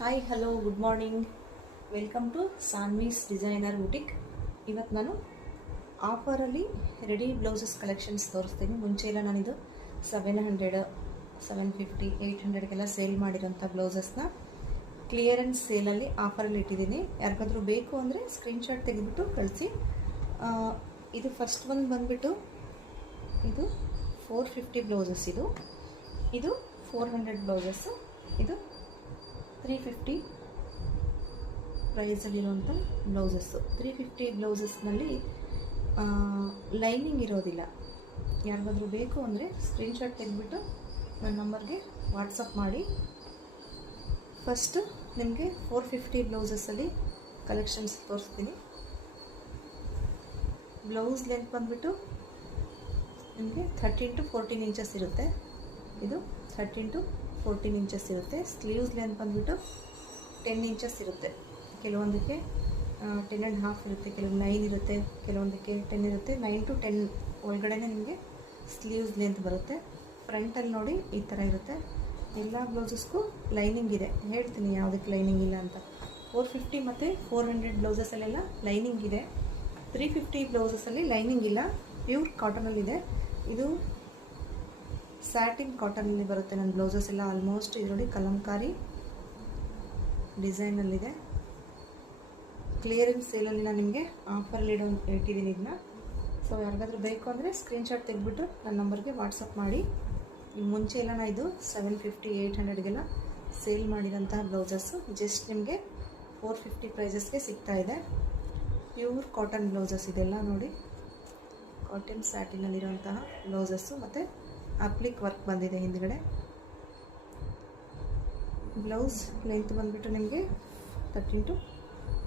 Hi hello good morning, welcome to Saanvi's designer boutique. ಇವತ್ತು ನಾನು ಆಫರಲ್ಲಿ ready blouses collections ತೋರಿಸ್ತೀನಿ. ಮುಂಚೆ ಎಲ್ಲ ನಾನಿದು 700, 750, 800ಗೆಲ್ಲ ಸೇಲ್ ಮಾಡಿರೋಂಥ ಬ್ಲೌಸಸ್ನ ಕ್ಲಿಯರೆನ್ಸ್ ಸೇಲಲ್ಲಿ ಆಫರಲ್ಲಿ ಇಟ್ಟಿದ್ದೀನಿ. ಯಾರಿಗಾದ್ರೂ ಬೇಕು ಅಂದರೆ ಸ್ಕ್ರೀನ್ಶಾಟ್ ತೆಗೆದುಬಿಟ್ಟು ಕಳಿಸಿ. ಇದು ಫಸ್ಟ್ ಒಂದು ಬಂದುಬಿಟ್ಟು ಇದು 450 ಬ್ಲೌಸಸ್, ಇದು 400 ಬ್ಲೌಸಸ್ಸು, ಇದು 350 ಪ್ರೈಸಲ್ಲಿರುವಂಥ ಬ್ಲೌಸಸ್ಸು. 350 ಬ್ಲೌಸಸ್ನಲ್ಲಿ ಲೈನಿಂಗ್ ಇರೋದಿಲ್ಲ. ಯಾರಿಗಾದ್ರೂ ಬೇಕು ಅಂದರೆ ಸ್ಕ್ರೀನ್ಶಾಟ್ ತೆಗೆದುಬಿಟ್ಟು ನನ್ನ ನಂಬರ್ಗೆ ವಾಟ್ಸಪ್ ಮಾಡಿ. ಫಸ್ಟು ನಿಮಗೆ 450 ಬ್ಲೌಸಸ್ಸಲ್ಲಿ ಕಲೆಕ್ಷನ್ಸ್ ತೋರಿಸ್ತೀನಿ. ಬ್ಲೌಸ್ ಲೆಂತ್ ಬಂದುಬಿಟ್ಟು ನಿಮಗೆ 13 to 14 ಇಂಚಸ್ ಇರುತ್ತೆ. ಇದು 13 to 14 ಇಂಚಸ್ ಇರುತ್ತೆ. ಸ್ಲೀವ್ಸ್ ಲೆಂತ್ ಬಂದುಬಿಟ್ಟು 10 ಇಂಚಸ್ ಇರುತ್ತೆ. ಕೆಲವೊಂದಕ್ಕೆ 10.5 ಇರುತ್ತೆ, ಕೆಲವು 9 ಇರುತ್ತೆ, ಕೆಲವೊಂದಕ್ಕೆ 10 ಇರುತ್ತೆ. 9 to 10 ಒಳಗಡೆ ನಿಮಗೆ ಸ್ಲೀವ್ಸ್ ಲೆಂತ್ ಬರುತ್ತೆ. ಫ್ರಂಟಲ್ಲಿ ನೋಡಿ ಈ ಥರ ಇರುತ್ತೆ. ಎಲ್ಲ ಬ್ಲೌಸಸ್ಗೂ ಲೈನಿಂಗ್ ಇದೆ. ಹೇಳ್ತೀನಿ ಯಾವುದಕ್ಕೆ ಲೈನಿಂಗ್ ಇಲ್ಲ ಅಂತ. 450 ಮತ್ತು 400 ಬ್ಲೌಸಸ್ಸಲ್ಲೆಲ್ಲ ಲೈನಿಂಗ್ ಇದೆ. 350 ಬ್ಲೌಸಸ್ಸಲ್ಲಿ ಲೈನಿಂಗ್ ಇಲ್ಲ, ಪ್ಯೂರ್ ಕಾಟನಲ್ಲಿದೆ. ಇದು ಸ್ಯಾಟಿನ್ ಕಾಟನಲ್ಲಿ ಬರುತ್ತೆ. ನನ್ನ ಬ್ಲೌಸಸ್ ಎಲ್ಲ ಆಲ್ಮೋಸ್ಟ್ ಇದರಲ್ಲಿ ಕಲಂಕಾರಿ ಡಿಸೈನಲ್ಲಿದೆ. ಕ್ಲಿಯರೆನ್ಸ್ ಸೇಲಲ್ಲಿ ನಾನು ನಿಮಗೆ ಆಫರಲ್ಲಿ ಇಟ್ಟಿದ್ದೀನಿ ಇದನ್ನ. ಸೊ ಯಾರಿಗಾದ್ರೂ ಬೇಕು ಅಂದರೆ ಸ್ಕ್ರೀನ್ಶಾಟ್ ತೆಗೆದುಬಿಟ್ಟು ನನ್ನ ನಂಬರ್ಗೆ ವಾಟ್ಸಪ್ ಮಾಡಿ. ಮುಂಚೆ ಎಲ್ಲ ನಾನು ಇದು 750, 800ಗೆಲ್ಲ ಸೇಲ್ ಮಾಡಿರೋಂತಹ ಬ್ಲೌಸಸ್ಸು ಜಸ್ಟ್ ನಿಮಗೆ 450 ಪ್ರೈಸಸ್ಗೆ ಸಿಗ್ತಾಯಿದೆ. ಪ್ಯೂರ್ ಕಾಟನ್ ಬ್ಲೌಸಸ್ ಇದೆಲ್ಲ ನೋಡಿ. ಕಾಟನ್ ಸ್ಯಾಟಿನಲ್ಲಿರುವಂತಹ ಬ್ಲೌಸಸ್ಸು ಮತ್ತು ಅಪ್ಲಿಕ್ ವರ್ಕ್ ಬಂದಿದೆ ಹಿಂದ್ಗಡೆ. ಬ್ಲೌಸ್ ಲೆಂತ್ ಬಂದುಬಿಟ್ಟು ನಿಮಗೆ 13 to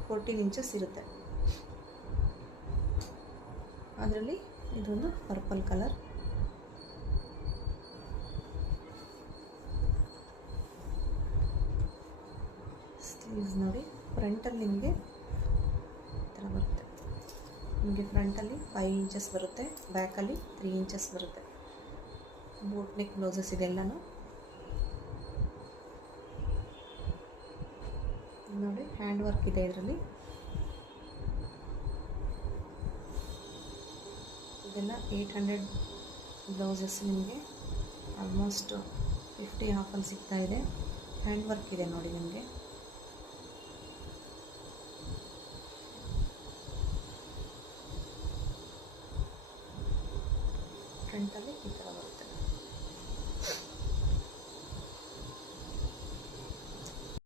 14 ಇಂಚಸ್ ಇರುತ್ತೆ. ಅದರಲ್ಲಿ ಇದೊಂದು ಪರ್ಪಲ್ ಕಲರ್. ಸ್ಲೀವ್ಸ್ ನೋಡಿ. ಫ್ರಂಟಲ್ಲಿ ನಿಮಗೆ ಈ ಥರ ಬರುತ್ತೆ. ನಿಮಗೆ ಫ್ರಂಟಲ್ಲಿ 5 ಇಂಚಸ್ ಬರುತ್ತೆ, ಬ್ಯಾಕಲ್ಲಿ 3 ಇಂಚಸ್ ಬರುತ್ತೆ. ಬೋಟ್ ನೆಕ್ ಬ್ಲೌಸಸ್ ಇದೆಲ್ಲನೂ ನೋಡಿ. ಹ್ಯಾಂಡ್ ವರ್ಕ್ ಇದೆ ಇದರಲ್ಲಿ. ಇದೆಲ್ಲ 800 ಬ್ಲೌಸಸ್ ನಿಮಗೆ ಆಲ್ಮೋಸ್ಟ್ 50 ಆಫಲ್ಲಿ ಸಿಗ್ತಾಯಿದೆ. ಹ್ಯಾಂಡ್ ವರ್ಕ್ ಇದೆ ನೋಡಿ ನಿಮಗೆ.